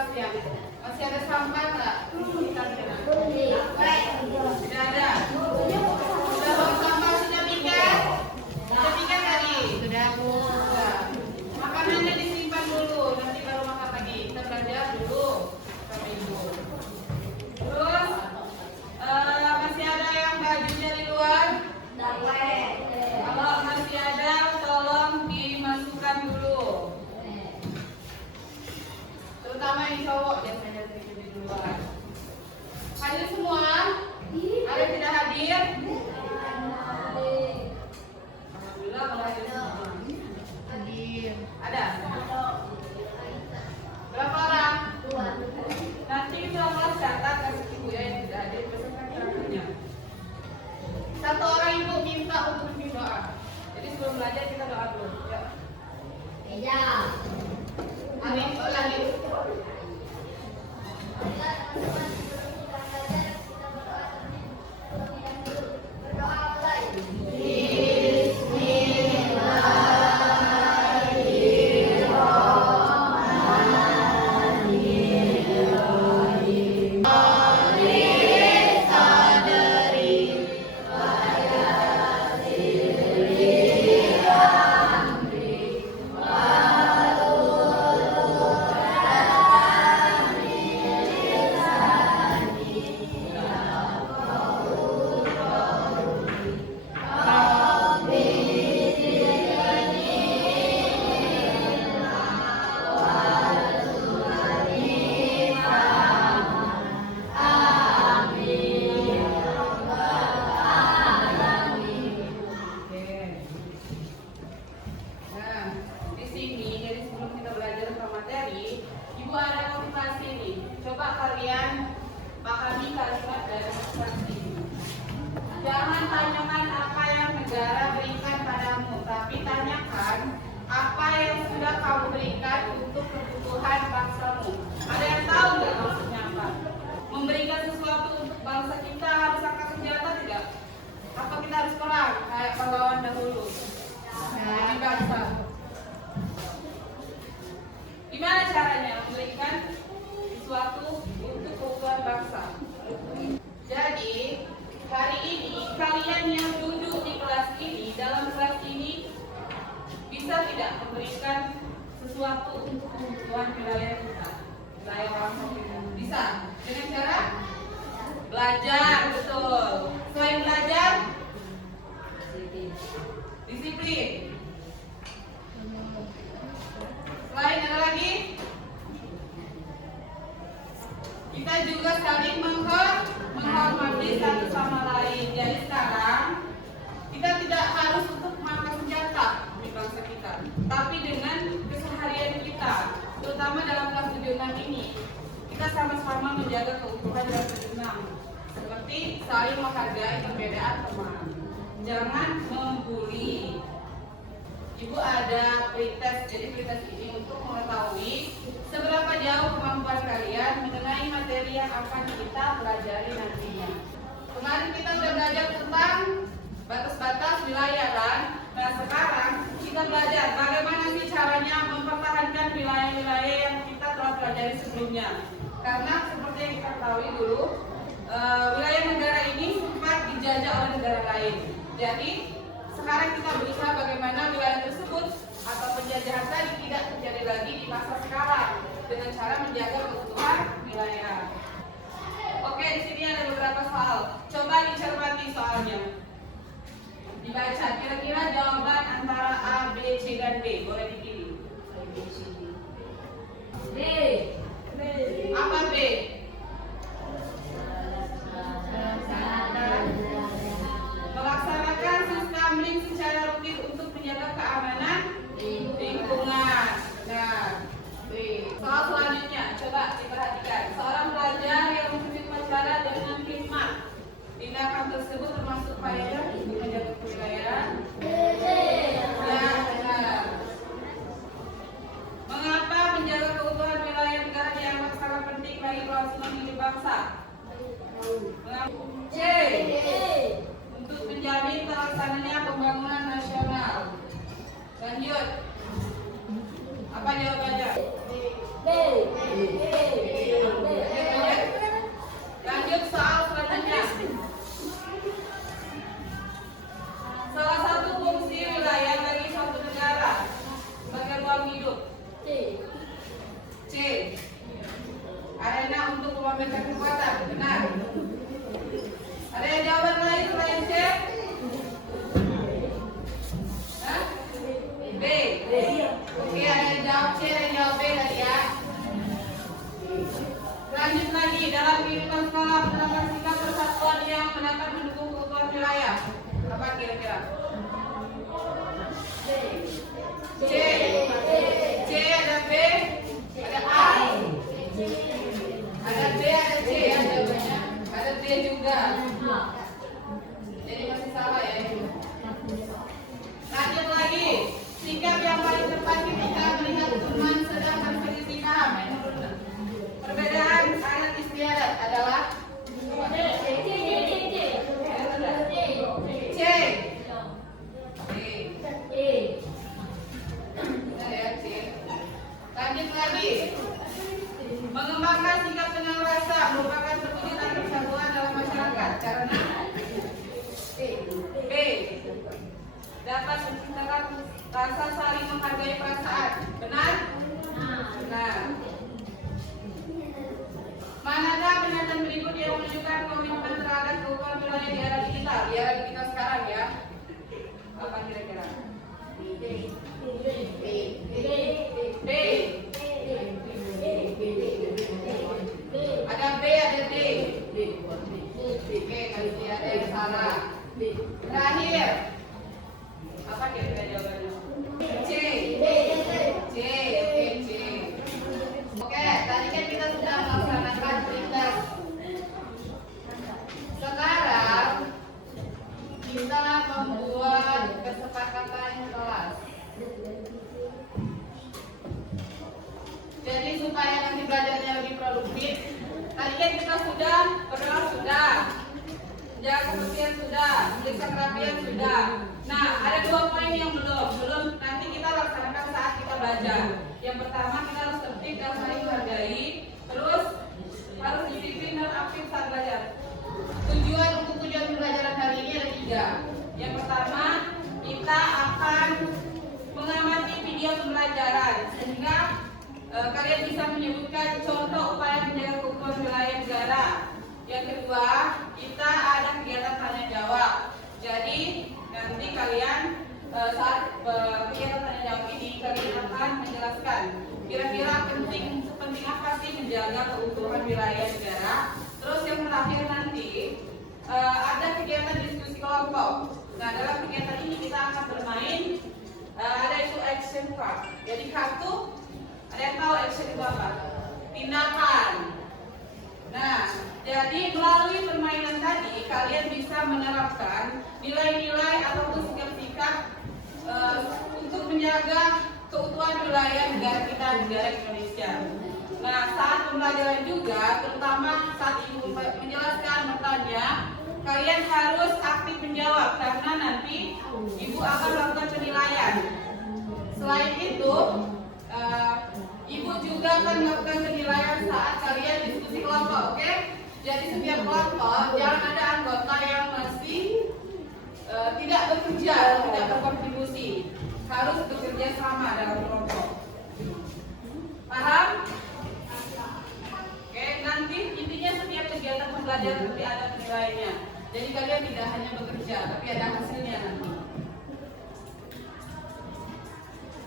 kelasnya. Masih ada sampah nggak? Tidak ada. Sudah bawa sampah, sudah piket? Sudah piket tadi? Sudah, Bu. Sudah. Makanannya disimpan dulu, nanti baru makan lagi. Kita belajar dulu sama Ibu. Terus masih ada yang bajunya di luar? Kalau masih ada, tolong dimasukkan dulu. Terutama yang cowok biasanya di luar. Hadir semua? Ada yang tidak hadir? Alhamdulillah kalau hadir semua. Hadir. Ada? Berapa orang? Nanti kita kelas catat kasih ibu ya yang tidak hadir beserta keterangannya. Satu orang ibu minta untuk memimpin doa. Jadi sebelum belajar kita doa dulu. Ya. Hari itu lagi. Ibu ada motivasi nih. Coba kalian pahami kalimat dari motivasi ini. Jangan tanyakan apa yang negara berikan padamu, tapi tanyakan apa yang sudah kamu berikan untuk kebutuhan bangsamu. Ada yang tahu nggak maksudnya apa? Memberikan sesuatu untuk bangsa kita harus angkat senjata tidak? Apa kita harus perang kayak pahlawan dahulu? Nah, bangsa. Gimana caranya memberikan sesuatu untuk kebutuhan bangsa? Jadi hari ini kalian yang duduk di kelas ini, dalam kelas ini bisa tidak memberikan sesuatu untuk kebutuhan wilayah kita, wilayah bangsa kita? Bisa dengan cara belajar, betul. Selain belajar, disiplin. Selain ada lagi, kita juga saling menghormati satu sama lain. Jadi sekarang kita tidak harus untuk mengangkat senjata di bangsa kita, tapi dengan keseharian kita, terutama dalam kelas 76 ini, kita sama-sama menjaga keutuhan dan kesenangan, seperti saling menghargai perbedaan teman. Jangan membuli. Ibu ada pretest, jadi pretest ini untuk mengetahui seberapa jauh kemampuan kalian mengenai materi yang akan kita pelajari nantinya. Kemarin kita sudah belajar tentang batas-batas wilayah kan? Nah sekarang kita belajar bagaimana sih caranya mempertahankan wilayah-wilayah yang kita telah pelajari sebelumnya. Karena seperti yang kita ketahui dulu, wilayah negara ini sempat dijajah oleh negara lain. Jadi sekarang kita berusaha bagaimana wilayah tersebut atau penjajahan tadi tidak terjadi lagi di masa sekarang dengan cara menjaga keutuhan wilayah. Oke, di sini ada beberapa soal. Coba dicermati soalnya. Dibaca kira-kira jawaban antara A, B, C dan D. Boleh dipilih. B. Apa B? Melaksanakan sistemling secara rutin untuk menjaga keamanan lingkungan. Nah, soal selanjutnya coba diperhatikan. Seorang pelajar yang memimpin upacara dengan hikmat. Tindakan tersebut termasuk faedah untuk menjaga kewilayahan. Ya, benar. Mengapa menjaga keutuhan wilayah negara dianggap sangat penting bagi kelangsungan hidup bangsa? C. Untuk menjamin terlaksananya pembangunan nasional. Lanjut. Apa jawabannya? B. Lanjut soal selanjutnya. Salah satu fungsi wilayah bagi suatu negara sebagai ruang hidup. C. Arena untuk memamerkan kekuatan. Benar. Ada yang jawaban lain selain C? Hah? B. Oke, ada yang jawab C, ada yang jawab B tadi ya. Lanjut lagi, dalam kehidupan sekolah penerapan sikap persatuan yang mendapat mendukung keutuhan wilayah. Apa kira-kira? C. C ada B, ada A. Ada B, ada C ya jawabannya. Ada B juga. Jadi masih salah ya. Lanjut lagi. Sikap yang paling tepat ketika melihat teman sedang berselisih paham. Perbedaan alat istiadat adalah C. Lanjut lagi. Mengembangkan sikap tenang rasa merupakan perwujudan persatuan dalam masyarakat karena B. Dapat menciptakan rasa saling menghargai perasaan. Benar? Benar. Manakah pernyataan berikut yang menunjukkan komitmen terhadap keutuhan wilayah di era digital? Di era digital sekarang ya. Apa kira-kira? B. Ada B, ada D. Oke, nanti ada yang salah. Terakhir. Apa kira-kira jawabannya? C. C. Oke, C. Oke, tadi kan kita sudah melaksanakan lintas. Sekarang kita membuat kesepakatan kelas. Jadi supaya nanti belajarnya lebih produktif, tadi kan kita sudah berdoa sudah, jaga kebersihan sudah, periksa kerapian sudah. Nah, ada 2 poin yang belum nanti kita laksanakan saat kita belajar. Yang pertama kita harus tertib dan saling menghargai, terus harus disiplin dan aktif saat belajar. Tujuan pembelajaran hari ini ada 3. Yang pertama kita akan mengamati video pembelajaran sehingga kalian bisa menyebutkan contoh upaya menjaga keutuhan wilayah negara. Yang kedua, kita ada kegiatan tanya jawab. Jadi nanti kalian saat kegiatan tanya jawab ini kalian akan menjelaskan kira-kira penting apa sih menjaga keutuhan wilayah negara. Terus yang terakhir nanti ada kegiatan diskusi kelompok. Nah, dalam kegiatan ini kita akan bermain ada itu action card. Jadi kartu. Ada yang tahu action itu apa? Tindakan. Nah, jadi melalui permainan tadi kalian bisa menerapkan nilai-nilai ataupun sikap-sikap untuk menjaga keutuhan wilayah negara kita, negara Indonesia. Nah, saat pembelajaran juga, terutama saat ibu menjelaskan bertanya, kalian harus aktif menjawab karena nanti ibu akan melakukan penilaian. Selain itu, ibu juga akan melakukan penilaian saat kalian diskusi kelompok, oke? Jadi setiap kelompok jangan ada anggota yang masih tidak bekerja, tidak berkontribusi, harus bekerja sama dalam kelompok. Paham? Oke, nanti intinya setiap kegiatan pembelajaran nanti ada penilaiannya. Jadi kalian tidak hanya bekerja, tapi ada hasilnya nanti.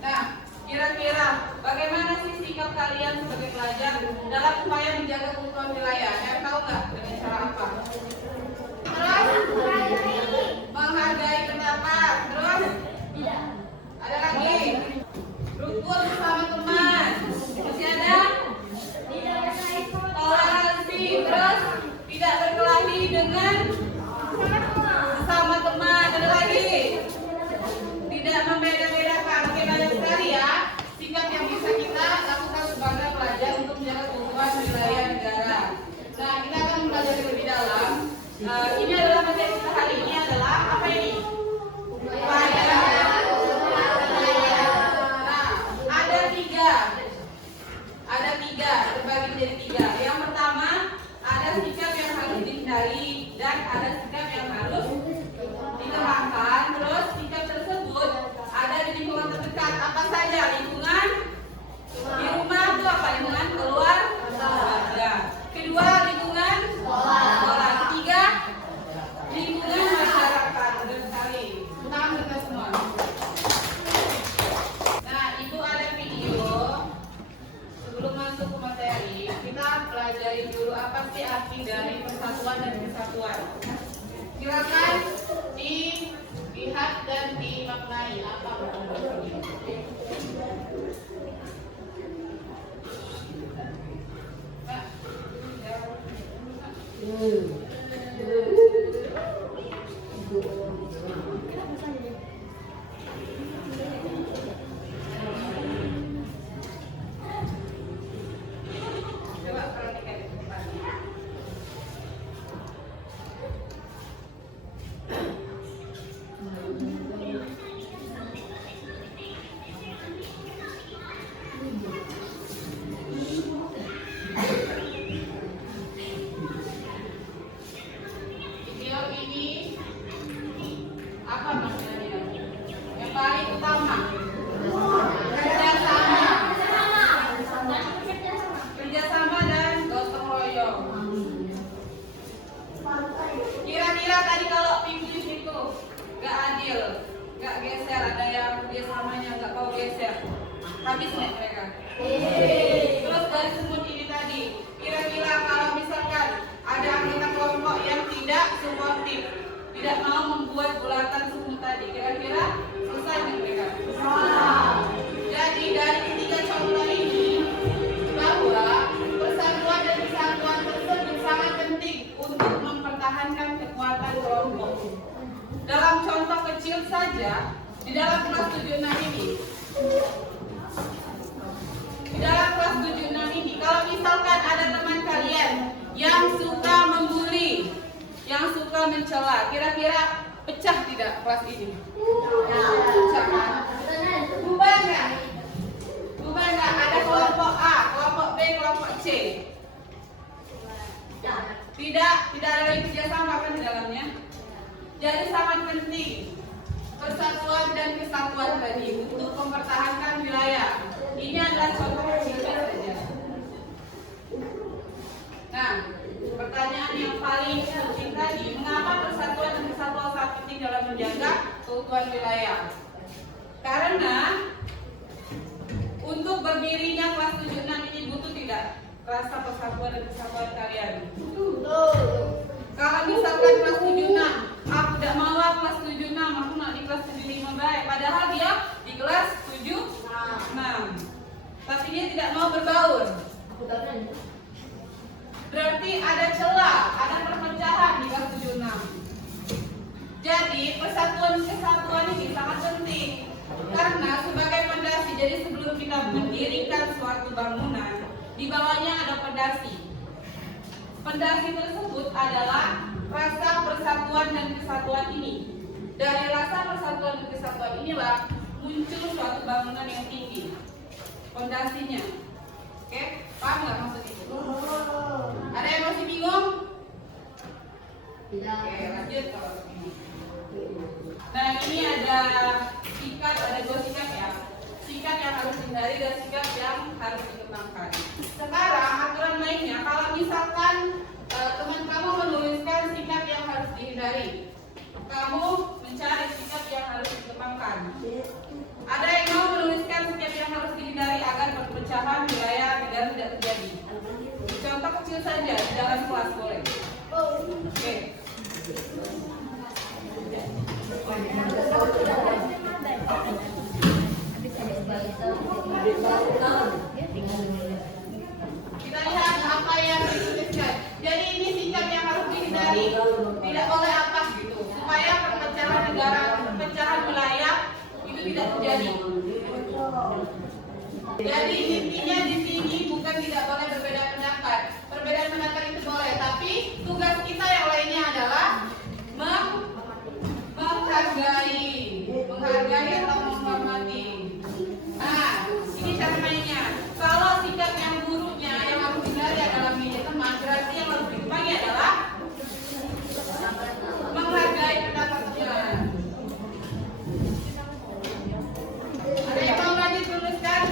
Nah, kira-kira bagaimana sih sikap kalian sebagai pelajar dalam upaya menjaga keutuhan wilayah? Kalian tahu nggak dengan cara apa? Terus menghargai pendapat. Terus ada lagi rukun bersama teman. Masih ada toleransi. Terus tidak berkelahi dengan sesama teman. Ada lagi tidak membeda-bedakan. Oke, banyak sekali ya sikap yang bisa kita lakukan sebagai pelajar untuk menjaga keutuhan wilayah negara. Nah, kita akan belajar lebih dalam. Ini adalah materi kita hari ini adalah apa ini? Upaya. Nah, ada pasti arti dari persatuan dan kesatuan? Silakan dilihat dan dimaknai apa artinya. Coba perhatikan di depan. Video ini apa maksudnya? Yang paling utama kerjasama dan gotong royong. Kira-kira tadi kalau English itu gak adil, gak geser, ada yang kerjasamanya gak mau geser, habis nih mereka. Terus dari semut ini tadi, kira-kira kalau misalkan ada anggota kelompok yang tidak suportif, tidak mau membuat bulatan semut tadi, kira-kira selesai nih mereka. Jadi dari ketiga contoh ini bahwa persatuan dan kesatuan tersebut sangat penting untuk mempertahankan kekuatan kelompok. Dalam contoh kecil saja, di dalam kelas 76 ini, kalau misalkan ada teman kalian yang suka membuli, yang suka mencela, kira-kira pecah tidak kelas ini? Pecah kan? Bubar nggak? Bubar nggak? Ada kelompok A, kelompok B, kelompok C. Tidak ada lagi kerjasama kan di dalamnya. Jadi sangat penting persatuan dan kesatuan tadi untuk mempertahankan wilayah. Ini adalah contoh kecil saja. Nah, pertanyaan yang paling penting tadi, mengapa persatuan dan kesatuan sangat penting dalam menjaga keutuhan wilayah? Karena untuk berdirinya kelas 76 ini butuh tidak rasa persatuan dan kesatuan kalian? Kalau misalkan kelas 76, aku tidak mau kelas 76, aku mau di kelas 75 baik. Padahal dia di kelas 76. Tapi dia tidak mau berbaur. Berarti ada celah, ada perpecahan di kelas 76. Jadi persatuan kesatuan ini sangat penting. Karena sebagai pondasi, jadi sebelum kita mendirikan suatu bangunan, di bawahnya ada pondasi. Pondasi tersebut adalah rasa persatuan dan kesatuan ini. Dari rasa persatuan dan kesatuan inilah muncul suatu bangunan yang tinggi. Pondasinya. Oke, paham nggak maksud itu? Ada yang masih bingung? Tidak. Oke, lanjut kalau ini. Nah, ini ada sikap, ada dua sikap ya. Sikap yang harus dihindari dan sikap yang harus dikembangkan. Sekarang aturan mainnya, kalau misalkan teman kamu menuliskan sikap yang harus dihindari, kamu mencari sikap yang harus dikembangkan. Ada yang mau menuliskan sikap yang harus dihindari agar perpecahan wilayah negara tidak terjadi. Contoh kecil saja di dalam kelas boleh. Oke. Kita lihat apa yang dituliskan. Jadi ini sikap yang harus dihindari. Tidak boleh apa gitu. Supaya perpecahan negara, perpecahan wilayah itu tidak terjadi. Jadi intinya di sini bukan tidak boleh berbeda pendapat. Perbedaan pendapat itu boleh, tapi tugas kita yang lainnya adalah menghargai atau menghormati. Nah, ini cara mainnya. Kalau sikap yang buruknya yang harus dihindari adalah media teman, berarti yang harus dipakai adalah menghargai pendapat teman. Ada yang mau lanjut tuliskan?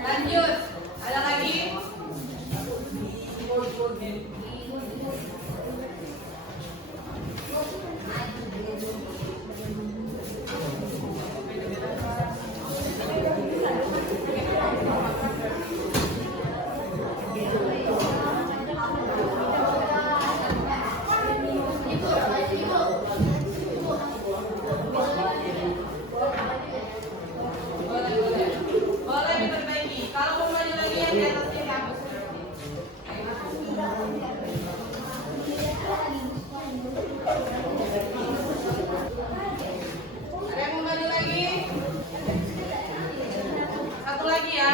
Lanjut. Ada lagi? Boleh, boleh. Boleh diperbaiki. Kalau mau maju lagi yang di atasnya kamu. Ada yang mau maju lagi? Satu lagi ya.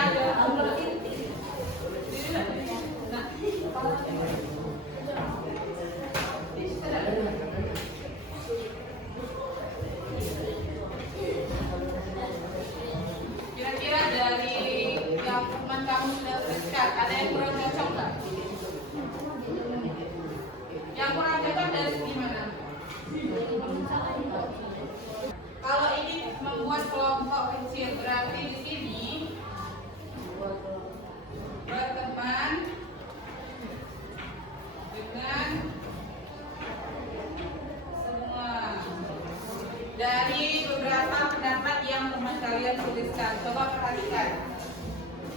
Kira-kira dari yang teman kamu sudah terdekat, ada yang kurang cocok nggak? Yang kurang cocok dari segi mana? Kalau ini membuat kelompok kecil, berarti di sini berteman dengan semua. Dari beberapa pendapat yang teman kalian tuliskan, coba perhatikan.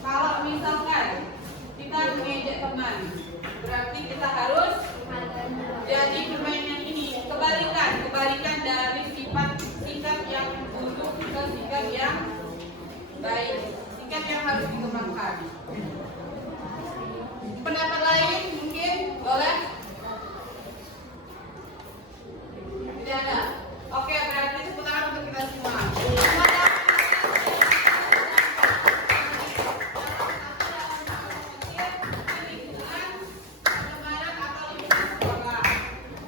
Kalau misalkan kita mengejek teman, berarti kita harus jadi bermain yang ini. Kebalikan dari sikap yang buruk ke sikap yang baik, sikap yang harus dikembangkan. Pendapat lain mungkin boleh? Tidak ada. Oke, berarti tepuk tangan untuk kita semua.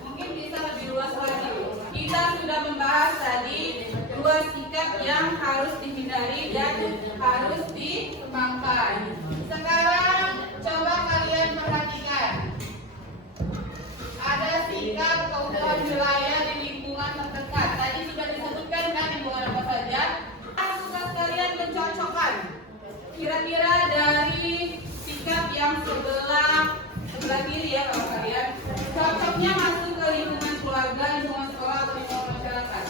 Mungkin bisa lebih luas lagi. Kita sudah membahas tadi dua sikap yang harus dihindari dan harus dikembangkan. Sekarang coba kalian perhatikan. Ada sikap keuntungan wilayah di lingkungan terdekat. Tadi sudah disebutkan kan lingkungan apa saja. Tugas kalian mencocokkan. Kira-kira dari sikap yang sebelah kiri ya kalau kalian cocoknya masuk ke lingkungan keluarga, lingkungan sekolah atau lingkungan masyarakat.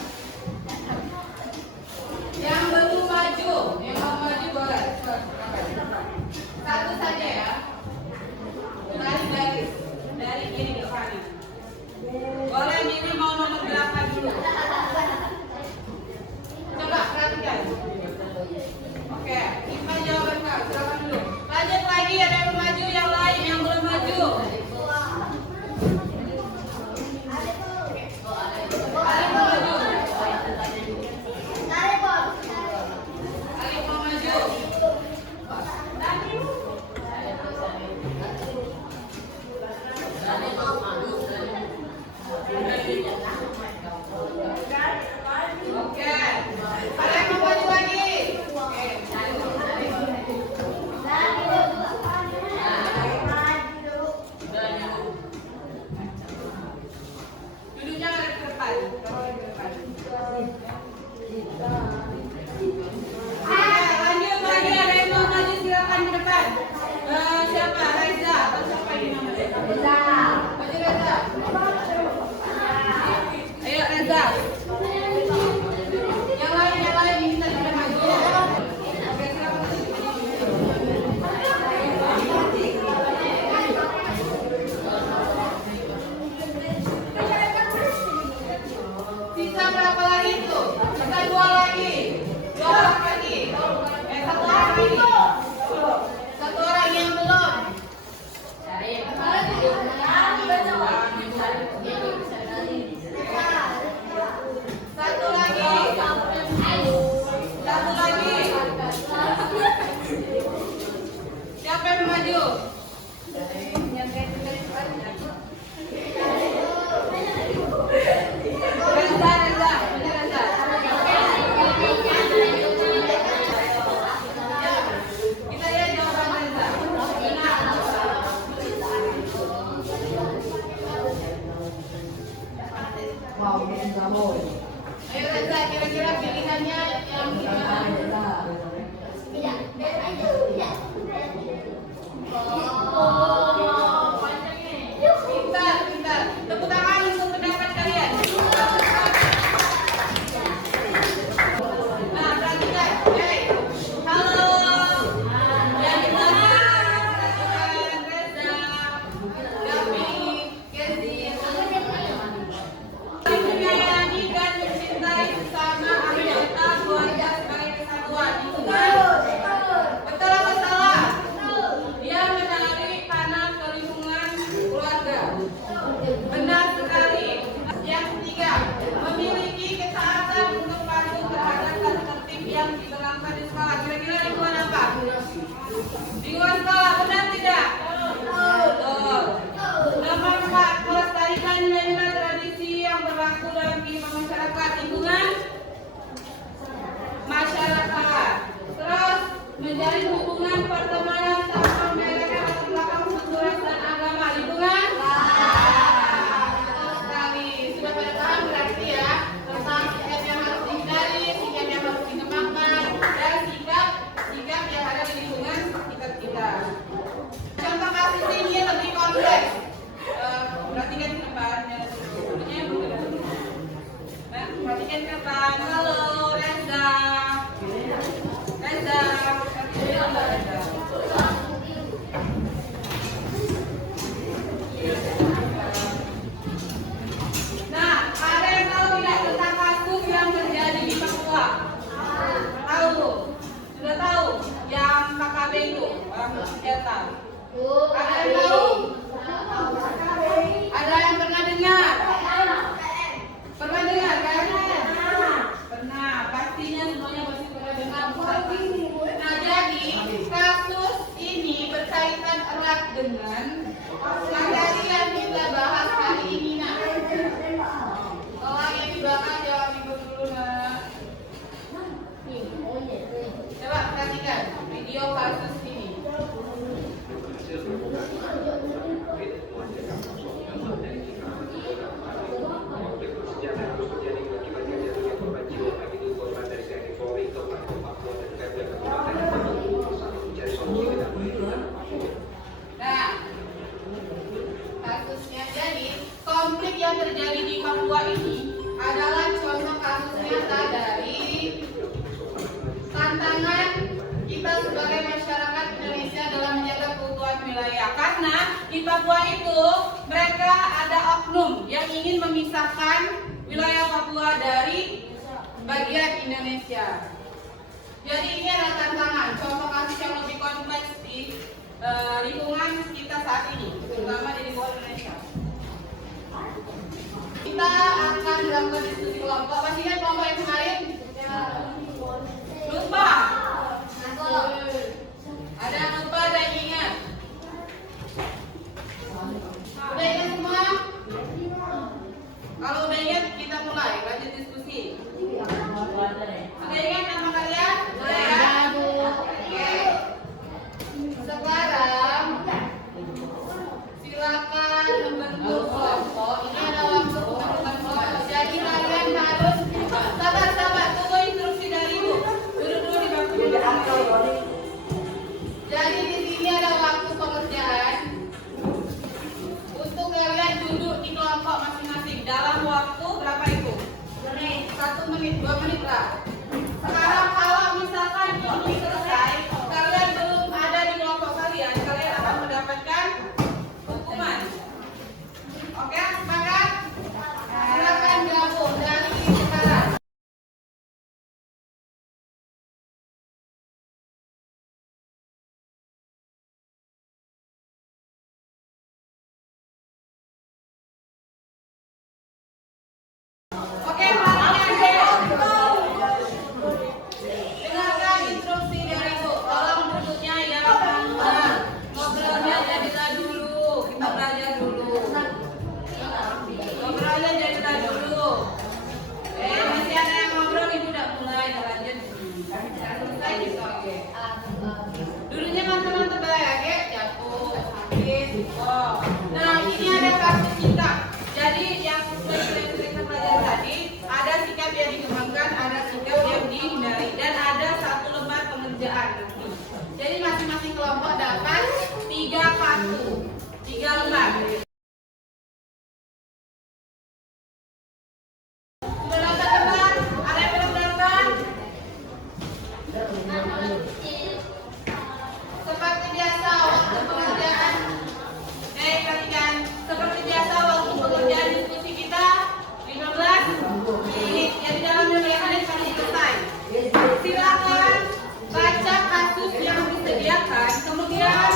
Yang belum maju boleh. Satu saja ya. Tarik garis dari kiri ke kanan. Boleh milih mau nomor berapa dulu? Coba perhatikan. Oke, kita jawaban Kak. Silakan dulu. Lanjut lagi, ada yang maju, yang lain yang belum maju. Alif mau maju. Alif mau maju. Oke. Ada yang mau maju lagi? Oke. Duduknya ke depan. Lanjut lagi, ada yang mau maju silakan ke depan. Siapa? Reza. Siapa ini namanya? Reza. Maju Reza. Ayo Reza. Yang lain minta sudah maju. Oke, silakan. Sisa berapa lagi itu? Sisa dua lagi. Satu orang lagi. Satu orang yang belum. Satu lagi. Siapa yang maju? Reza. Kita lihat jawaban Reza. Ayo Reza, kira-kira pilihannya yang gimana? Lingkungan pertemanan tanpa memberikan latar belakang suku ras dan agama. Lingkungan? Betul sekali. Sudah pada paham berarti ya tentang sikap yang harus dihindari, sikap yang harus dikembangkan, dan sikap yang ada di lingkungan sekitar kita. Contoh kasus ini lebih kompleks. Perhatikan ke depan. Nah, perhatikan ke depan. Halo, Reza. Reza. Nah, ada yang tahu tidak tentang kasus yang terjadi di Papua? Tahu? Sudah tahu? Yang KKB itu, orang bersenjata. Ada yang tahu? Ada yang pernah dengar? Pernah dengar kan? Pernah. Pastinya semuanya pasti pernah dengar. Nah, jadi kasus ini berkaitan erat dengan materi yang kita bahas hari ini. Nah, tolong yang di belakang jawab ibu dulu, nak. Coba perhatikan video kasus ini. Nah, kasusnya jadi konflik yang terjadi di Papua ini adalah contoh kasus nyata dari tantangan kita sebagai masyarakat Indonesia dalam menjaga keutuhan wilayah. Karena di Papua itu mereka ada oknum yang ingin memisahkan wilayah Papua dari bagian Indonesia. Jadi ini adalah tantangan, contoh kasus yang lebih kompleks di lingkungan kita saat ini, terutama di lingkungan Indonesia. Kita akan melakukan diskusi kelompok. Masih ingat kelompok yang kemarin? Lupa? Ada yang lupa, ada yang ingat? Udah ingat semua? Kalau udah ingat, kita mulai lanjut diskusi. Sudah ingat nama kalian? Sudah ya? Oke. Sekarang silakan membentuk kelompok. Ini adalah waktu pembentukan kelompok. Jadi kalian harus sabar, tunggu instruksi dari ibu. Duduk dulu di bangku. Jadi di sini ada waktu pengerjaan untuk kalian duduk di kelompok masing-masing dalam waktu berapa itu? 1 menit, 2 menit lah. Sekarang kalau misalkan ini selesai, kalian belum ada di kelompok kalian akan mendapatkan hukuman. Oke, sepakat? Silakan gabung dari sekarang. Oke, dengarkan instruksi dari ibu. Tolong duduknya yang aman. Ngobrolnya jadilah dulu. Kita belajar dulu. Ngobrolnya jadilah dulu. Masih ada yang ngobrol, ibu udah mulai lanjut. Selesai gitu, oke. Dulunya mantap-mantap ya, oke? Jatuh, sakit. Oh. Nah, ini ada kasus sikap. Jadi yang kita pelajari tadi, ada sikap yang dikembangkan, ada sikap yang dihindari, dan ada 1 lembar pengerjaan nanti. Jadi masing-masing kelompok dapat 3 kartu, 3 lembar. Sudah dapat lembar? Ada yang belum dapat? Seperti biasa waktu pengerjaan. Perhatikan, seperti biasa waktu pengerjaan diskusi kita 15 menit. Jadi dalam 15 menit kami selesai. Silakan baca kasus yang disediakan, kemudian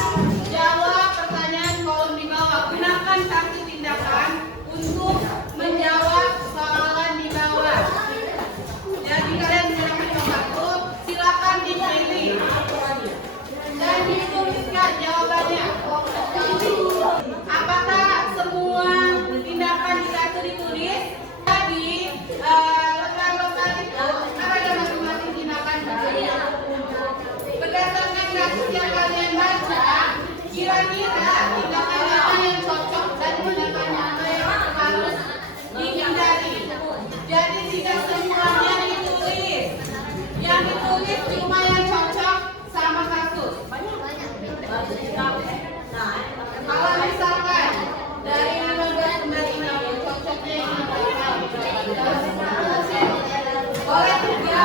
jawab pertanyaan kolom di bawah. Gunakan kartu tindakan untuk menjawab soalan di bawah. Jadi kalian menyerahkan kartu, silakan dipilih dan dituliskan jawabannya. Apakah semua tindakan di kartu ditulis? Jadi lokal itu ada masing-masing tindakan berdasarkan kasus yang kalian baca, kira-kira tindakan apa yang cocok dan tindakan apa yang harus dihindari. Jadi tidak semuanya ditulis. Yang ditulis cuma yang cocok sama kasus. Kalau misalkan dari 15 kembali yang cocoknya ini boleh 3,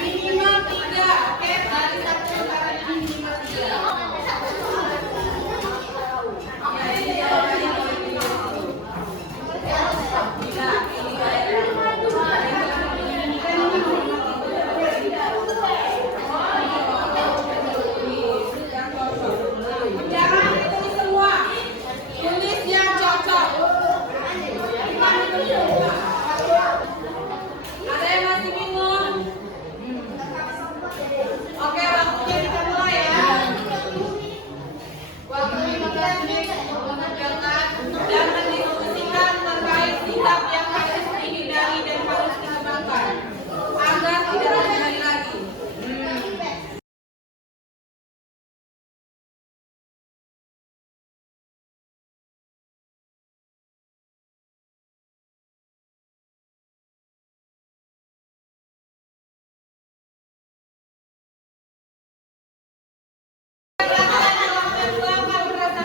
minimal 3. Oke, dari satu antara ini minimal 3. Jangan ditulis semua. Tulis yang cocok. Ada yang masih bingung? Oke, waktunya kita mulai ya. Waktu 15 menit untuk mengerjakan dan mendiskusikan terkait sikap yang harus dihindari dan harus dikembangkan agar tidak terjadi lagi. Assalamualaikum warahmatullahi wabarakatuh.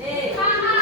Haha.